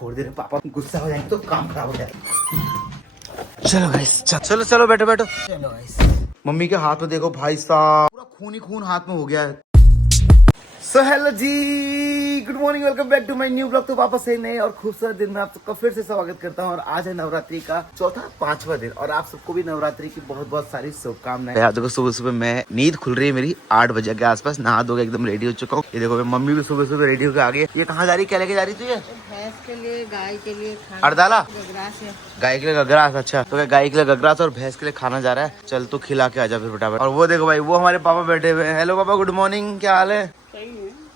थोड़ी देर में पापा गुस्सा हो जाएंगे तो काम खराब हो जाएगा। चलो गाइस चलो चलो बैठो बैठो। चलो गाइस मम्मी के हाथ में देखो भाई साहब पूरा खून ही खून हाथ में हो गया है। So hello ji, good morning, welcome back to my new blog. तो वापस से नए और खूबसूरत दिन में आप सबका फिर से स्वागत करता हूँ। और आज है नवरात्रि का चौथा 5वां दिन और आप सबको भी नवरात्रि की बहुत बहुत सारी शुभकामनाएं। यार देखो सुबह सुबह मैं नींद खुल रही है मेरी 8 बजे के आसपास, नहा धो के एकदम रेडी हो चुका हूँ। ये देखो मम्मी भी सुबह सुबह रेडी होकर आ गई है। ये कहाँ जा रही, क्या लेके जा रही थी? ये भैंस के लिए, गाय के लिए खाना, अरदाला गगरास है। गाय के लिए गगरास। अच्छा तो गाय के लिए गगरास और भैंस के लिए खाना जा रहा है। चल तो खिला के आजा फिर फटाफट। और वो देखो भाई वो हमारे पापा बैठे हुए हैं। हेलो पापा, गुड मॉर्निंग, क्या हाल है?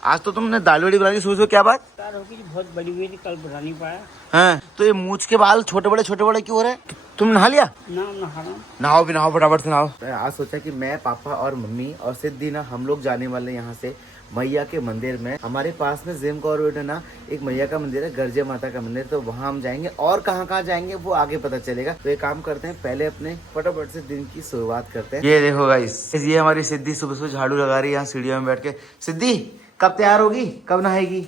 आज तो तुमने दाल बड़ी बनाई सुबह, क्या बात? बहुत बड़ी हुई थी, कल बना नहीं पाया। हाँ तो ये मूछ के बाल छोटे बड़े क्यों हो रहे हैं? तुम नहा लिया? नहाओ भी, नहाओ फटाफट से नहाओ। आज सोचा कि मैं, पापा और मम्मी और सिद्धि ना हम लोग जाने वाले यहाँ से मैया के मंदिर में। हमारे पास में जिम कॉर्बेट है ना, एक मैया का मंदिर है, गर्जिया माता का मंदिर। तो वहाँ हम जाएंगे और कहाँ कहाँ जाएंगे वो आगे पता चलेगा। तो एक काम करते हैं, पहले अपने फटाफट से दिन की शुरुआत करते हैं। ये देखो गाइस, ये हमारी सिद्धि सुबह सुबह झाड़ू लगा रही है यहाँ सीढ़ियों में बैठ के। सिद्धि कब तैयार होगी, कब नहाएगी?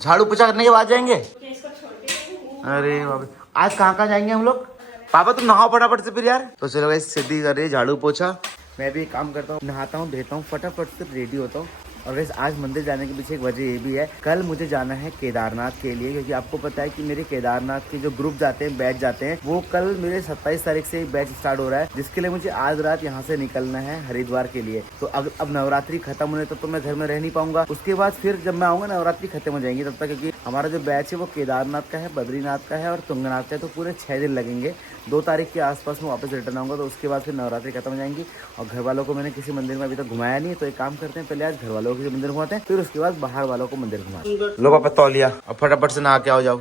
झाड़ू पोछा करने के बाद जाएंगे। अरे बाबा, आज कहाँ कहाँ जाएंगे हम लोग? पापा तुम नहाओ फटाफट से फिर यार। तो चलो गाइस, सिद्धि कर रही है झाड़ू पोछा, मैं भी काम करता हूँ, नहाता हूँ, धोता हूँ, फटाफट से रेडी होता हूँ। और वैसे आज मंदिर जाने के पीछे एक वजह ये भी है, कल मुझे जाना है केदारनाथ के लिए, क्योंकि आपको पता है कि मेरे केदारनाथ के जो ग्रुप जाते हैं, बैच जाते हैं, वो कल मेरे 27 तारीख से बैच स्टार्ट हो रहा है, जिसके लिए मुझे आज रात यहाँ से निकलना है हरिद्वार के लिए। तो अब नवरात्रि खत्म होने तक तो मैं घर में रह नहीं पाऊंगा। उसके बाद फिर जब मैं आऊंगा नवरात्रि खत्म हो जाएंगी तब तक, क्योंकि हमारा जो बैच है वो केदारनाथ का है, बद्रीनाथ का है और तुंगनाथ का है। तो पूरे 6 दिन लगेंगे। 2 तारीख के आसपास में वापस रिटर्न आऊंगा। तो उसके बाद फिर नवरात्रि खत्म हो जाएंगी। और घर वालों को मैंने किसी मंदिर में अभी तक घुमाया नहीं, तो एक काम करते हैं, पहले आज घर वालों को मंदिर घुमाते हैं, फिर उसके बाद बाहर वालों को मंदिर घुमाते हैं। लो पापा तौलिया, अब फटाफट से नहा के आओ जाओ।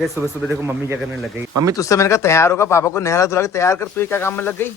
सुबह सुबह देखो मम्मी क्या करने लग गई। मम्मी तुझसे मैंने कहा तैयार होगा, पापा को नहला धुला के तैयार कर, तू क्या काम में लग गई?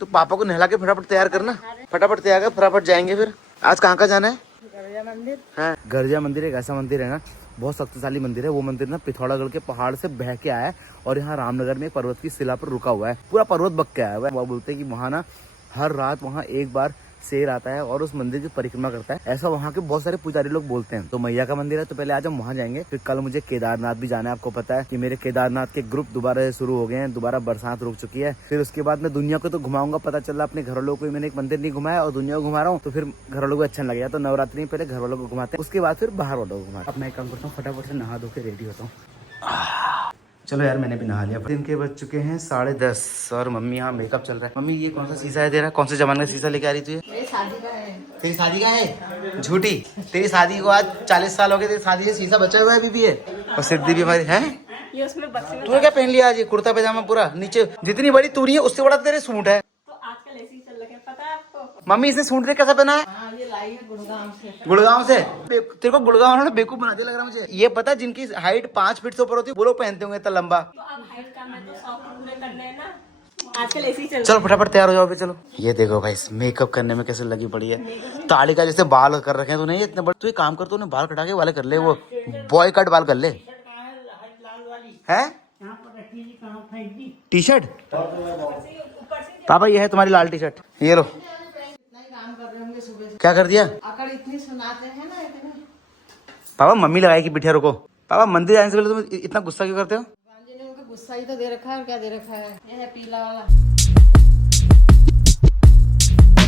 तो पापा को नहला के फटाफट तैयार करना, फटाफट तैयार कर, फटाफट जाएंगे। फिर आज कहाँ कहाँ जाना है? गर्जिया मंदिर। हाँ गर्जिया मंदिर एक ऐसा मंदिर है ना, बहुत शक्तिशाली मंदिर है। वो मंदिर ना पिथौरागढ़ के पहाड़ से बह के आया है और यहाँ रामनगर में एक पर्वत की शिला पर रुका हुआ है। पूरा पर्वत बक के आया हुआ है। वो बोलते हैं कि वहाँ ना हर रात वहाँ एक बार शेर आता है और उस मंदिर की परिक्रमा करता है, ऐसा वहाँ के बहुत सारे पुजारी लोग बोलते हैं। तो मैया का मंदिर है, तो पहले आज हम वहाँ जाएंगे। फिर कल मुझे केदारनाथ भी जाना है। आपको पता है कि मेरे केदारनाथ के ग्रुप दोबारा से शुरू हो गए हैं, दोबारा बरसात रुक चुकी है। फिर उसके बाद मैं दुनिया को तो घुमाऊंगा, पता चला अपने घर वालों को मैंने एक मंदिर नहीं घुमाया और दुनिया को घुमा रहा हूँ, तो फिर घर वालों को अच्छा नहीं लगेगा। तो नवरात्रि में पहले घर वालों को घुमाते हैं, उसके बाद फिर बाहर वालों को घुमाते हैं। अब मैं काम करता हूँ, फटाफट से नहा धो के रेडी होता हूँ। चलो यार मैंने भी नहा लिया। दिन के बज चुके हैं 10:30 और मम्मी यहाँ मेकअप चल रहा है। मम्मी ये कौन सा शीशा है तेरा? कौन से जमाने का शीशा लेके आ रही तू? ये मेरी शादी का है। तेरी शादी का है? झूठी, तेरी शादी को आज 40 साल हो गए, तेरी शादी से शीशा बचा हुआ है अभी भी है। और सिद्धि भी हमारी है। ये उसमें बक्से में तूने क्या पहन लिया आज? ये कुर्ता पैजामा पूरा, नीचे जितनी बड़ी तूरी है उससे बड़ा तेरे सूट है। तो आजकल ऐसे ही चल रहा है, पता है आपको? मम्मी इसने सूट कैसा पहना है? हाँ, ये लाई है गुड़गांव से। गुड़गांव से? तेरे को गुड़गांव वालों ने बेवकूफ बना दिया लग रहा है मुझे। ये पता जिनकी हाइट 5 फीट से ऊपर होती है वो लोग पहनते होंगे इतना लंबा। तो अब हाइट का मैं तो शौक पूरे करने हैं ना, आजकल ऐसे ही चल चलो फटाफट तैयार हो जाओ फिर चलो। ये देखो भाई मेकअप करने में कैसे लगी पड़ी है, ताली का जैसे बाल कर रखे हैं तूने इतने बड़े। तू एक काम कर, तू बाल कटा के वाले कर ले, वो बॉय कट बाल कर ले। है टी शर्ट? पापा ये है तुम्हारी लाल टी शर्ट, ये लो। काम कर रहे होंगे सुबह से। क्या कर दिया? आकड़ इतनी सुनाते हैं ना इतने। पापा मम्मी लगाएगी पिठिया, रुको। पापा मंदिर जाने से पहले तुम इतना गुस्सा क्यों करते हो? भगवान जी ने उनको गुस्सा ही तो दे रखा है, और क्या दे रखा है? ये है पीला वाला,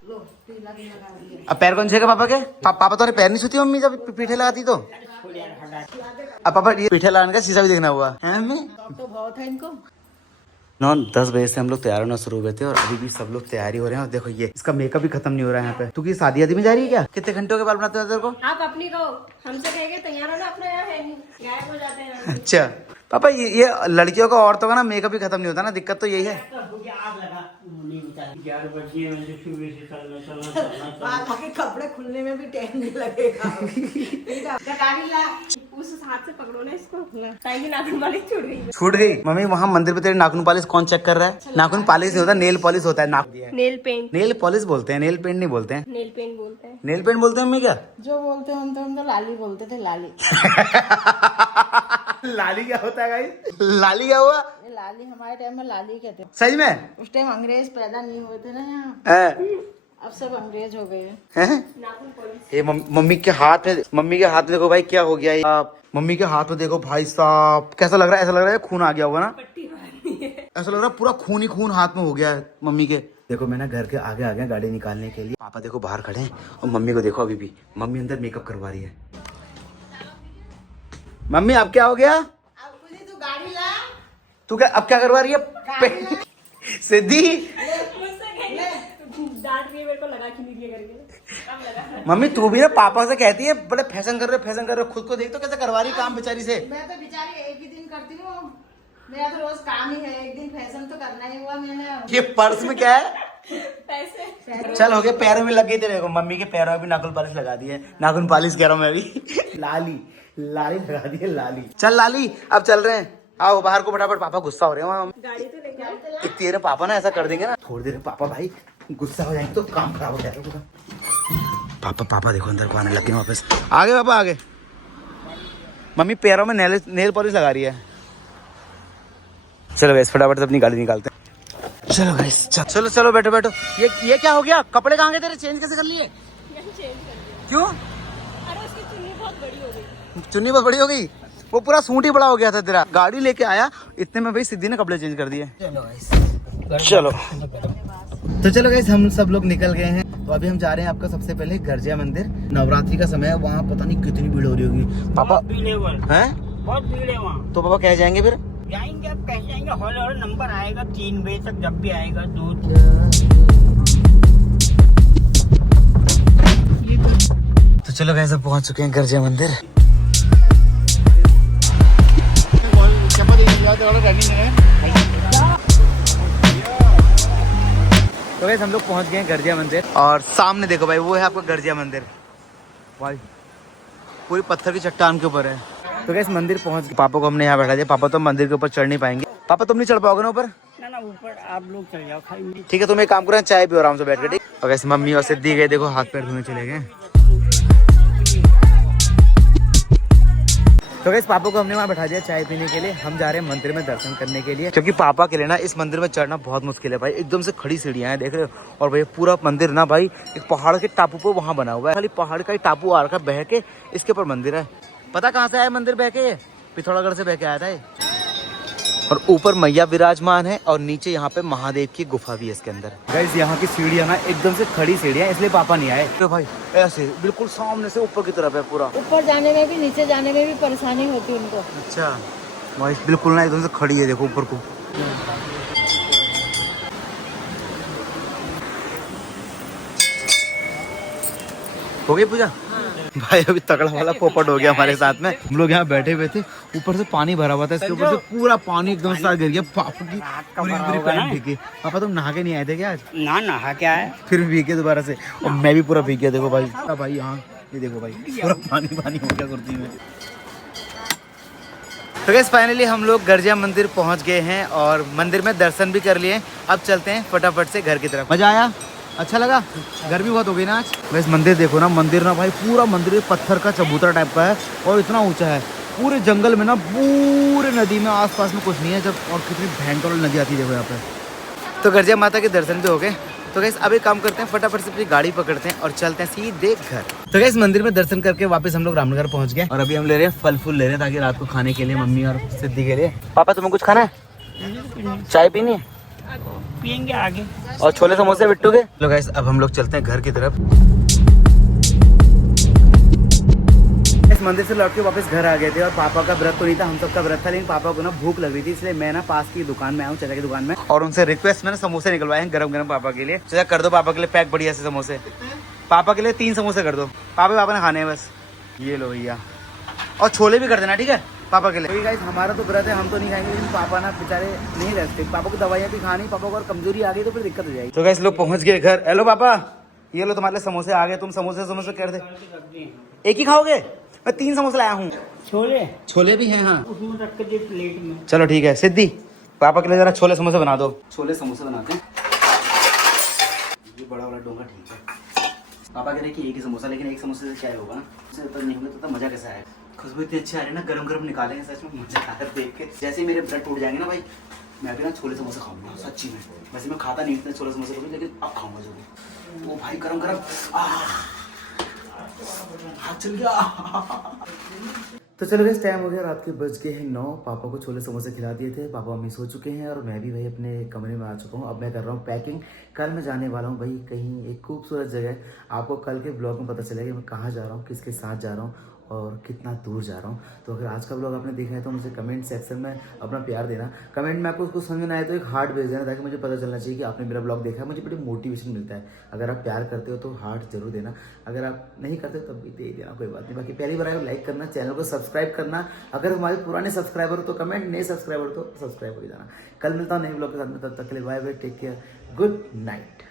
लो पीला भी लगा दिया। अब पैर कौन छेगा पापा के? पापा तो पैर नहीं छूती मम्मी जब पीठे लगाती तो। अब पापा ये पीठे लगाने का शीशा भी देखना हुआ है मम्मी। तो बहुत है इनको। 9-10 बजे से हम लोग तैयार होना शुरू हुए थे और अभी भी सब लोग तैयारी हो रहे हैं। और देखो ये इसका मेकअप भी खत्म नहीं हो रहा है यहाँ पे। तू की शादी आदि में जा रही है क्या? कितने घंटों के बाल बनाते हो तेरे को? आप अपनी कहो, हमसे कहेंगे तैयार होना, अपने यहाँ है नहीं, गायब हो जाते हैं। अच्छा पापा ये लड़कियों का औरतों का ना मेकअप भी खत्म नहीं होता ना, दिक्कत तो यही है। कपड़े खुलने में भी टाइम नहीं लगेगा। उस हाथ से पकड़ो ना इसको, नाखून पालिश छूट गई। छूट गई? मम्मी वहाँ मंदिर पे तेरे नाखून पालिश कौन चेक कर रहा है? नाखून पालिश नहीं होता, नेल पॉलिश होता है। नेल पेंट, नेल पॉलिश बोलते हैं, नेल पेंट नहीं बोलते हैं। नेल पेंट बोलते हैं। नेल पेंट बोलते हैं मम्मी क्या? जो बोलते हैं हम तो लाली बोलते थे, लाली। लाली क्या होता है गाइस? लाली क्या हुआ? ये लाली हमारे टाइम में लाली कहते थे। सही में? उस टाइम अंग्रेज पैदा नहीं हुए थे ना यहाँ। अब सब अंग्रेज हो गए हैं? ये मम्मी के हाथ में देखो भाई क्या हो गया ये। मम्मी के हाथ में देखो भाई साहब, कैसा लग रहा है? ऐसा लग रहा है खून आ गया होगा ना, ऐसा लग रहा है पूरा खून ही खून हाथ में हो गया है मम्मी के। देखो मैं ना घर के आगे आ गया गाड़ी निकालने के लिए। पापा देखो बाहर खड़े हैं और मम्मी को देखो अभी भी मम्मी अंदर मेकअप करवा रही है। मम्मी अब क्या हो गया? तू गाड़ी ला। तू क्या अब क्या करवा रही है? सिद्धि डांट रही है मेरे को, लगा कि नहीं दिया करके। मम्मी तू भी ना पापा से कहती है बड़े फैशन कर रहे, खुद को देख तो कैसे करवा रही काम बेचारी से। मैं तो बेचारी एक ही दिन करती हूँ, मेरा तो रोज काम ही है, एक दिन फैशन तो करना ही हुआ मैंने। ये पर्स में क्या है? पैसे। चल हो गया, पैरों में लग गई तेरे को। मम्मी के पैरों में भी नाखून पॉलिश लगा दी है। नाखून पॉलिश कह रहा हूँ मैं भी। लाली लगा दी है लाली। चल लाली अब चल रहे हैं, आओ बाहर को फटाफट, पापा गुस्सा हो रहे हैं। गाड़ी तो लेके आओ। तेरे पापा ना ऐसा कर देंगे ना, थोड़ी देर में पापा भाई गुस्सा हो जाएंगे तो काम खराब हो जाएगा पूरा। पापा देखो अंदर को आने लगे वापस। आगे पापा आगे। मम्मी पैरों में नेल पॉलिश लगा रही है। चलो गैस फटाफट से अपनी गाड़ी निकालते हैं। चलो गैस चलो बैठो। ये क्या हो गया? कपड़े कहाँ गए तेरे? चेंज कैसे कर लिए? क्यों? अरे उसकी चुन्नी बहुत बड़ी हो गई। चुन्नी बहुत बड़ी हो गई? वो पूरा सूट ही बड़ा हो गया था तेरा। गाड़ी लेके आया इतने में भाई सिद्धि ने कपड़े चेंज कर दिए। चलो तो चलो गाइस हम सब लोग निकल गए हैं। तो अभी हम जा रहे हैं आपका सबसे पहले गर्जिया मंदिर। नवरात्रि का समय है, वहाँ पता नहीं कितनी भीड़ हो रही होगी। पापा हैं? बहुत भीड़ है वहाँ। तो पापा कह जाएंगे फिर? जाएंगे, अब कैसे जाएंगे? हॉल नंबर आएगा 3 बजे तक, जब भी आएगा दूध। तो चलो गाइस अब पहुँच चुके हैं गर्जिया मंदिर। तो गाइस हम लोग पहुंच गए हैं गर्जिया मंदिर और सामने देखो भाई वो है आपका गर्जिया मंदिर। भाई पूरी पत्थर की चट्टान के ऊपर है। तो गाइस मंदिर पहुंच गए। पापा को हमने यहाँ बैठा दिया। पापा तो मंदिर के ऊपर चढ़ नहीं पाएंगे। पापा तुम नहीं चढ़ पाओगे ना ऊपर? ना ऊपर आप लोग चले जाओ खाली। ठीक है तुम एक काम करो, चाय पियो आराम से बैठ के। ठीक। और गाइस मम्मी और सिद्धि गए देखो हाथ पैर धोने चले गए। तो गाइस पापा को हमने वहाँ बैठा दिया चाय पीने के लिए। हम जा रहे हैं मंदिर में दर्शन करने के लिए, क्योंकि पापा के लिए ना इस मंदिर में चढ़ना बहुत मुश्किल है भाई। एकदम से खड़ी सीढ़ियाँ हैं देख रहे हो। और भाई पूरा मंदिर ना भाई एक पहाड़ के टापू पर वहाँ बना हुआ है। खाली पहाड़ का ही टापू आ रखा बह के, इसके ऊपर मंदिर है। पता कहाँ से आया मंदिर बह के? पिथौरागढ़ से बह के आया था ये। और ऊपर मैया विराजमान है और नीचे यहाँ पे महादेव की गुफा भी है इसके अंदर। गाइस यहाँ की सीढ़ियाँ ना एकदम से खड़ी सीढ़ियाँ, इसलिए पापा नहीं आए। तो भाई ऐसे बिल्कुल सामने से ऊपर की तरफ है पूरा। ऊपर जाने में भी नीचे जाने में भी परेशानी होती है उनको। अच्छा भाई बिल्कुल ना एकदम से खड़ी है देखो ऊपर को। हो गई पूजा? भाई अभी तगड़ा वाला पोपट हो गया हमारे साथ में। हम लोग यहाँ बैठे हुए थे, ऊपर से पानी भरा हुआ था, इसके ऊपर से पूरा पानी एकदम से गिर गया। पापा की पूरी पैंट भीगी। पापा तुम नहा के नहीं आए थे क्या आज? ना नहा के आए, फिर भीगे दोबारा से। और मैं भी पूरा भीग गया देखो भाई। भाई यहाँ ये देखो भाई पूरा पानी हो गया कुर्सी में। तो गाइस फाइनली हम लोग गर्जिया मंदिर पहुँच गए हैं और मंदिर में दर्शन भी कर लिए। अब चलते हैं फटाफट से घर की तरफ। मजा आया? अच्छा लगा? गर्मी बहुत हो गई ना आज। वैसे मंदिर देखो ना, मंदिर ना भाई पूरा मंदिर पत्थर का चबूतरा टाइप का है और इतना ऊंचा है। पूरे जंगल में ना, पूरे नदी में आसपास में कुछ नहीं है। जब और कितनी भयंकर नदी आती है देखो यहाँ पे। तो गर्जिया माता के दर्शन भी हो गए। तो गाइस अब एक काम करते हैं, फटाफट से अपनी गाड़ी पकड़ते हैं और चलते हैं सीधे घर। तो गाइस मंदिर में दर्शन करके वापस हम लोग रामनगर पहुंच गए और अभी हम ले रहे हैं फल फूल ले रहे हैं ताकि रात को खाने के लिए मम्मी और सिद्धि के लिए। पापा तुम्हें कुछ खाना है? चाय पीनी है? पियेंगे आगे। और छोले समोसे बिट्टू के। लो गाइस अब हम लोग चलते हैं घर की तरफ। इस मंदिर से लौट के वापस घर आ गए थे और पापा का व्रत तो नहीं था, हम सबका व्रत था, लेकिन पापा को ना भूख लग रही थी, इसलिए मैं ना पास की दुकान में आया हूँ, चाचा की दुकान में, और उनसे रिक्वेस्ट में ना समोसे निकलवाए हैं गरम गरम पापा के लिए। चाचा कर दो पापा के लिए पैक बढ़िया से समोसे। पापा के लिए 3 समोसे कर दो। पापा ने खाने हैं बस। ये लो भैया, और छोले भी कर देना ठीक है पापा के लिए। गाइस हमारा तो व्रत है, हम तो नहीं खाएंगे, लेकिन पापा ना बेचारे नहीं रहते। पापा को दवाइयाँ भी खानी, पापा को और कमजोरी आ गई तो फिर दिक्कत हो जाएगी। तो गाइस लोग पहुंच गए घर। हेलो पापा, ये लो तुम्हारे लिए समोसे आ गए। तुम समोसे कर दे। एक ही खाओगे? मैं 3 समोसे लाया हूँ। छोले भी हैं? हाँ उसमें रख के दे प्लेट में। चलो ठीक है। सिद्धि पापा के लिए जरा छोले समोसे बना दो। छोले समोसे बनाते हैं। ये बड़ा वाला डोंगा ठीक है। पापा कह रहे कि एक ही समोसा, लेकिन एक समोसे से क्या होगा ना, उससे तो नहीं होगा तो मजा कैसा आएगा। खुशबू इतनी अच्छी आ रही है ना, गरम गरम निकालेंगे, सच में मजा आ रहा है देख के। जैसे ही मेरे ब्रेड टूट जाएंगे ना भाई, मैं भी ना छोले समोसे खाऊंगा सच्ची में। वैसे मैं खाता नहीं इतने छोले समोसे कभी, लेकिन अब खाऊंगा जरूर। ओ भाई गरम गरम, हाथ चल गया। तो चलो गाइस, टाइम हो गया, रात के बज गए हैं 9। पापा को छोले समोसे खिला दिए थे, पापा मम्मी सो चुके हैं और मैं भी भाई अपने कमरे में आ चुका हूँ। अब मैं कर रहा हूँ पैकिंग। कल मैं जाने वाला हूँ भाई कहीं एक खूबसूरत जगह। आपको कल के ब्लॉग में पता चलेगा मैं कहाँ जा रहा हूँ, किसके साथ जा रहा हूँ और कितना दूर जा रहा हूँ। तो अगर आज का ब्लॉग आपने देखा है तो मुझे कमेंट सेक्शन में अपना प्यार देना। कमेंट में आपको उसको समझ में आए तो एक हार्ट भेज देना, ताकि मुझे पता चलना चाहिए कि आपने मेरा ब्लॉग देखा है। मुझे बड़ी मोटिवेशन मिलता है। अगर आप प्यार करते हो तो हार्ट जरूर देना, अगर आप नहीं करते तब भी दे देना, कोई बात नहीं। बाकी प्यारी बार लाइक करना, चैनल को सब्सक्राइब करना। अगर हमारे पुराने सब्सक्राइबर हो तो कमेंट, नए सब्सक्राइबर तो सब्सक्राइब हो जाना। कल मिलता हूँ नए ब्लॉग के साथ में, तब तक के लिए bye bye, take care, good night.